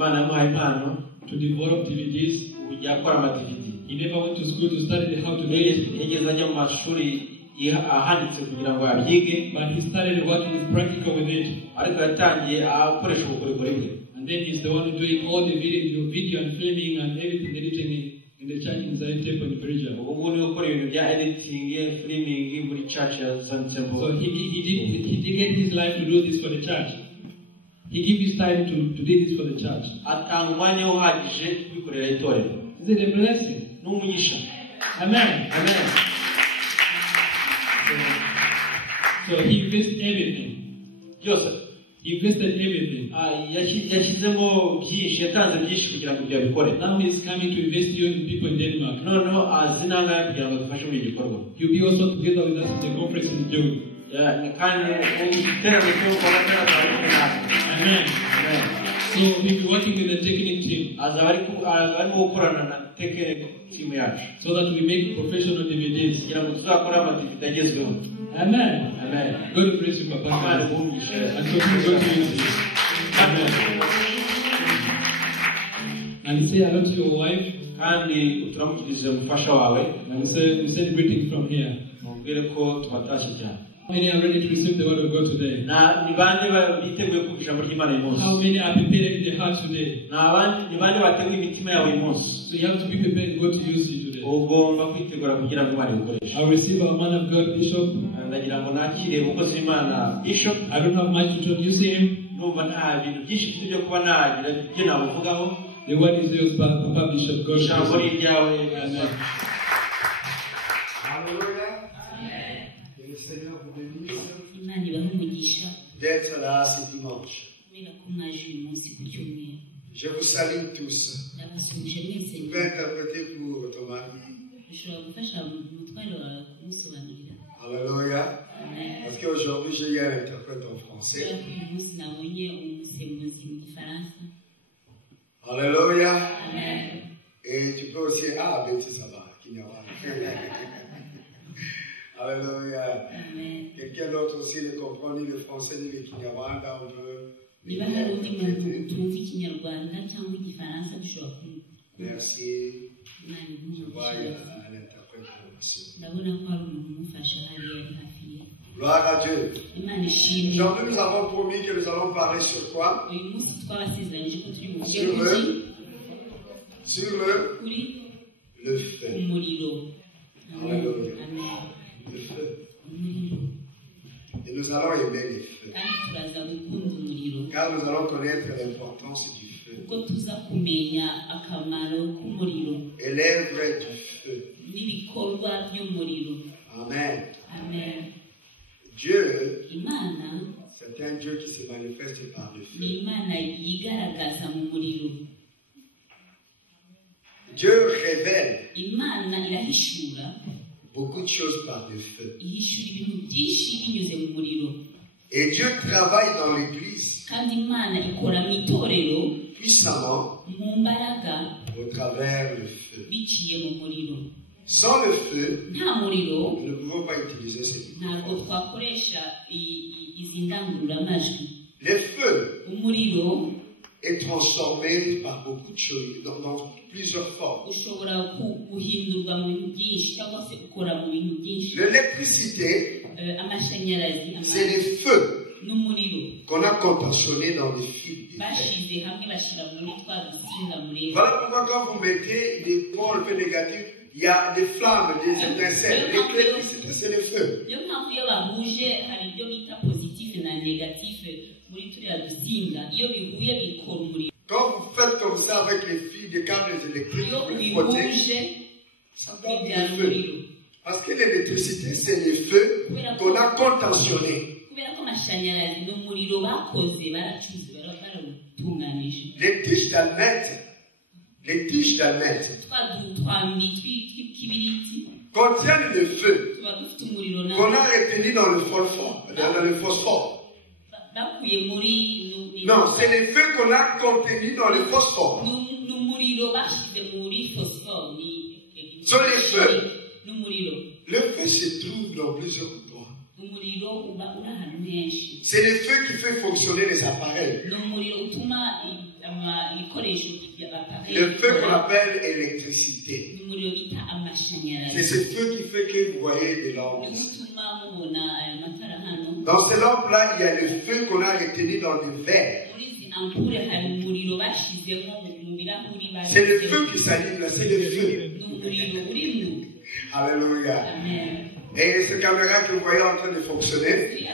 to develop DVDs. He never went to school to study how to make it. But he started working with practical with it. And then he's the one doing all the video and filming and everything, editing in the church in Zion Temple in Berija. So he dedicated his life to do this for the church. He gave his time to do this for the church. Is it a blessing? Amen. Amen. So he invested everything. He invested everything. Now he's coming to invest in people in Denmark. He'll be also together with us in the conference in June. Amen. Amen. So we'll be working with the technical team. So that we make professional DVDs. Amen. Amen. God bless you, Papa. And so please go to you. Amen. And say hello to your wife. And we're celebrating from here. How many are ready to receive the word of God today? How many are prepared in their hearts today? So you have to be prepared and God to use you today. I'll receive our man of God, Bishop. I don't have much to introduce him. The word is yours, Papa Bishop. God bless you. Amen. D'être là ce dimanche. Je vous salue tous. Vous pouvez interpréter pour ton mari. Alléluia. Parce qu'aujourd'hui j'ai eu un interprète en français. Alléluia. Et tu peux aussi, Betty ça va, Alléluia. Quelqu'un d'autre aussi ne comprend ni le français ni le Kinyarwanda, on peut. Merci. Je vois l'interprète Gloire à Dieu. Aujourd'hui, nous avons promis que nous allons parler sur quoi? Sur le feu. Alléluia. Le feu. Et nous allons aimer les feux. Car nous allons connaître l'importance du feu. Et l'œuvre du feu. Amen. Dieu, c'est un Dieu qui se manifeste par le feu. Dieu révèle beaucoup de choses par le feu. Et Dieu travaille dans l'église puissamment au travers du feu. Sans le feu, nous ne pouvons pas utiliser ces microphones. Le feu est transformé par beaucoup de choses, dans plusieurs formes. L'électricité, c'est les feux qu'on a contentionnés dans les fils. Voilà pourquoi quand vous mettez des pôles négatifs, il y a des flammes, des étincelles. L'électricité, c'est le feu. Quand vous faites comme ça avec les fils des câbles électriques, vous les frottez, ça donne du feu. Parce que l'électricité, c'est le feu qu'on a contentionné. Les tiges d'almette contiennent le feu qu'on a retenu dans le phosphore. Non, c'est le feu qu'on a contenu dans le phosphore. Sur les feux. Le feu se trouve dans plusieurs endroits. C'est le feu qui fait fonctionner les appareils. Le feu qu'on appelle électricité. C'est ce feu qui fait que vous voyez des lampes. Dans ces lampes-là, il y a le feu qu'on a retenu dans le verre. C'est le feu qui s'allume là, c'est le feu. Alléluia. Et ces caméras que vous voyez en train de fonctionner,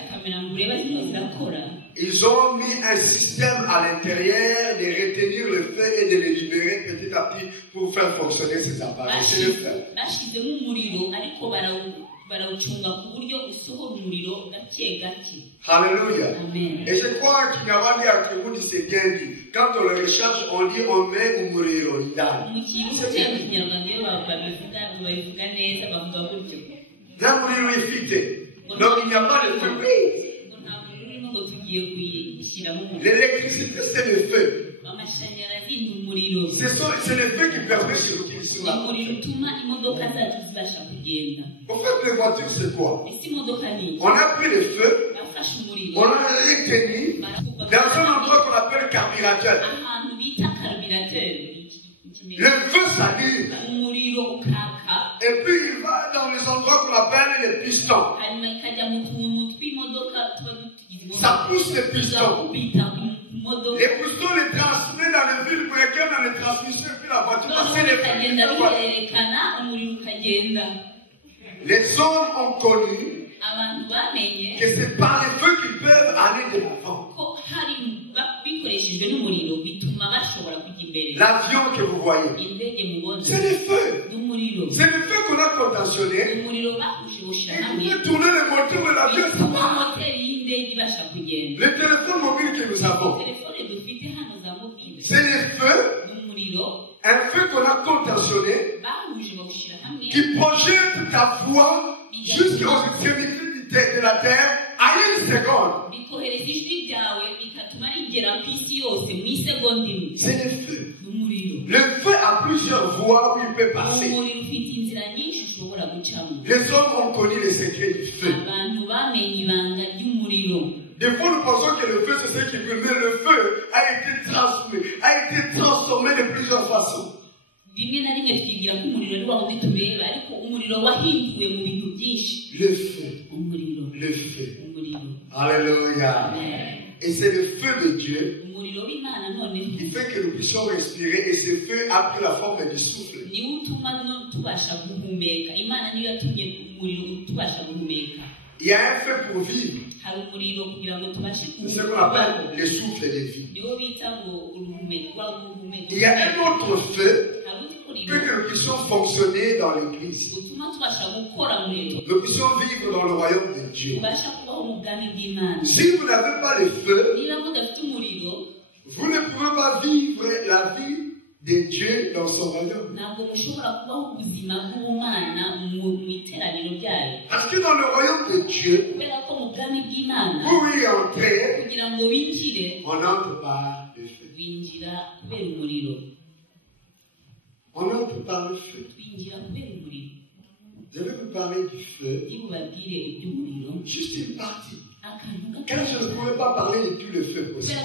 ils ont mis un système à l'intérieur de retenir le feu et de le libérer petit à petit pour faire fonctionner ces appareils. C'est le feu. Alléluia. Et je crois qu'il n'y a pas dit entre vous, c'est bien dit. Quand on le recharge, on dit on met au muriro, il donne. Là, muriro est fité. Donc il n'y a pas de feu. L'électricité, c'est le feu. C'est le feu qui permet de l'utilisation. En fait, les voitures, c'est quoi? On a pris le feu, on l'a retenu dans un endroit qu'on appelle carburateur. Le feu s'allume. Et puis il va dans les endroits qu'on appelle les pistons. Ça pousse les pistons. Les pistons les transmettent dans le fil pour lesquels on les transmission et puis la voiture passe les hommes ont connu que c'est par les feux qu'ils peuvent aller de l'avant. L'avion que vous voyez, c'est le feu. C'est le feu qu'on a contentionné. Et vous pouvez tourner le moteur de l'avion. Le téléphone mobile que nous avons, c'est le feu, un feu qu'on a contentionné, qui projette ta foi jusqu'aux extrémités de la terre à une seconde. C'est le feu. Le feu a plusieurs voies où il peut passer. Les hommes ont connu les secrets du feu. Des fois, nous pensons que le feu, c'est ce qui brûle, mais le feu a été transformé de plusieurs façons. Le feu. Alléluia. Et c'est le feu de Dieu qui fait que nous puissions respirer, et ce feu a pris la forme du souffle. Il y a un feu pour vivre. C'est ce qu'on appelle le souffle de vie. Il y a un autre feu que nous puissions fonctionner dans l'église. Nous puissions vivre dans le royaume de Dieu. Si vous n'avez pas le feu, vous ne pouvez pas vivre la vie de Dieu dans son royaume. Parce que dans le royaume de Dieu, pour y entrer, on n'entre pas le feu. On n'entre pas le feu. Je vais vous parler du feu. Juste une partie. Car je ne pourrais pas parler de tout le feu possible.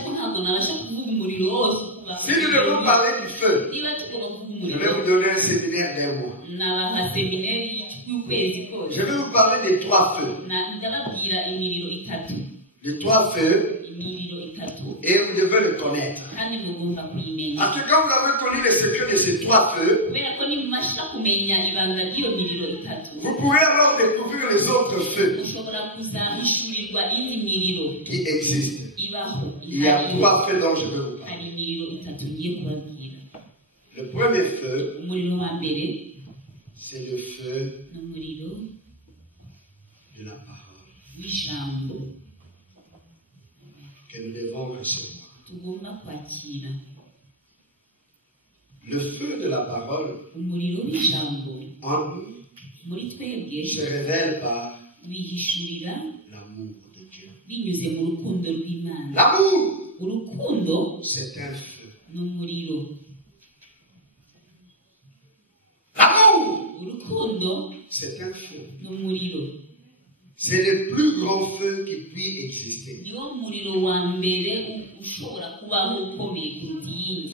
Si nous devons parler du feu, je vais vous donner un séminaire d'un mois. Je vais vous parler des 3 feux. Les 3 feux. Et vous devez le connaître. Parce que quand vous avez connu les secrets de ces 3 feux, vous pourrez alors découvrir les autres feux qui existent. Il y a 3 feux dont je veux vous parler. Le premier feu, c'est le feu de la parole que nous devons recevoir. Le feu de la parole en nous se révèle par l'amour de Dieu. L'amour, c'est un feu. L'amour, c'est un feu. C'est le plus grand feu qui puisse exister.